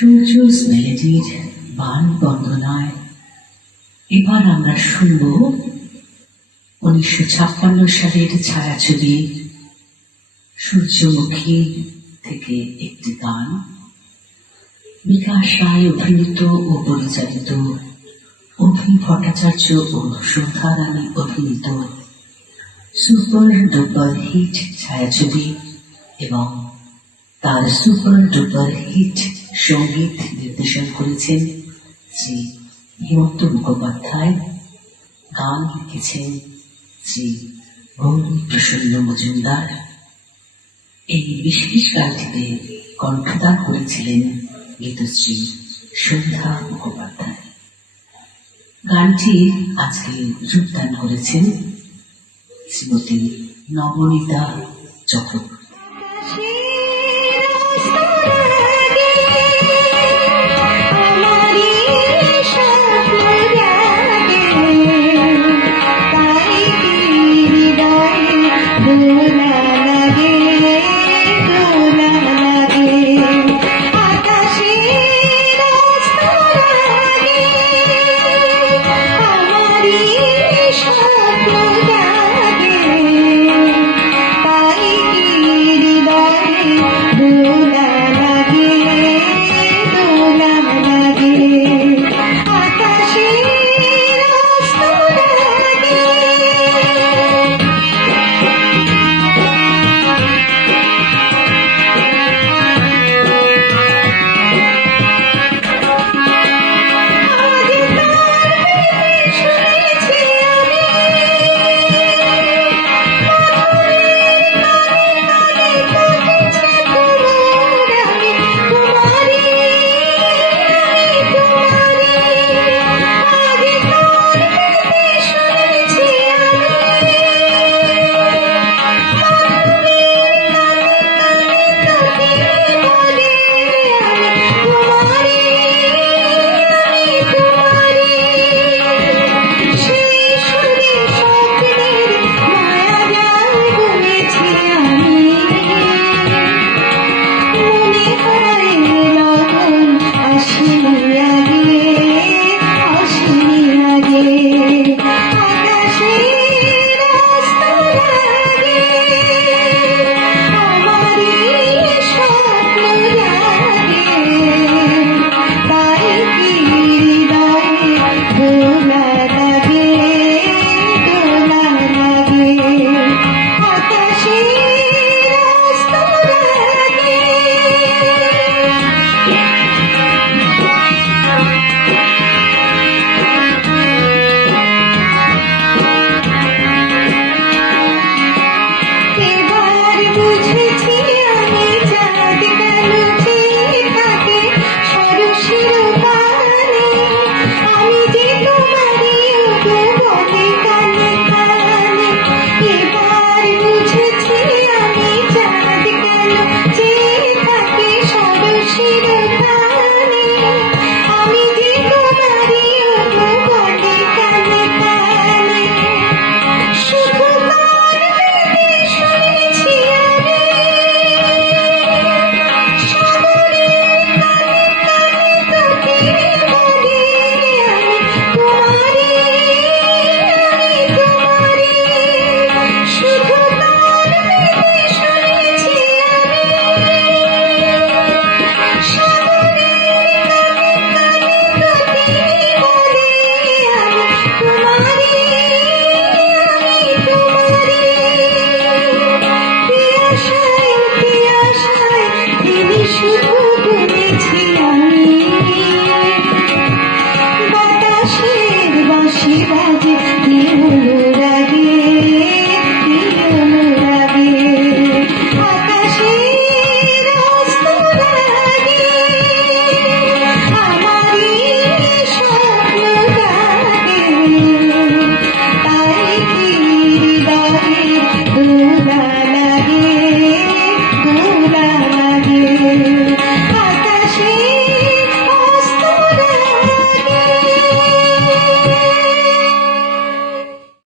সূর্যস মেলেডির বাণ বন্দনায় এবার আমরা শুনব 1956 সালের ছায়াছবি সূর্যমুখী থেকে একটি গান, বিকাশ রায় অভিনীত ও পরিচালিত, অভি ভট্টাচার্য ও সন্ধ্যা রানী অভিনীত সুপার ডুপার হিট ছায়াছবি এবং তার সুপার ডুপার হিট সঙ্গীত নির্দেশন করেছেন শ্রী হিমন্ত মুখোপাধ্যায়, গান লিখেছেন শ্রী গৌরী প্রসন্ন মজুমদার। এই বিশেষ গানটিতে কণ্ঠদান করেছিলেন গীতশ্রী সন্ধ্যা মুখোপাধ্যায়। গানটি আজকে রূপদান করেছেন শ্রীমতী নবনীতা চক্রবর্তী।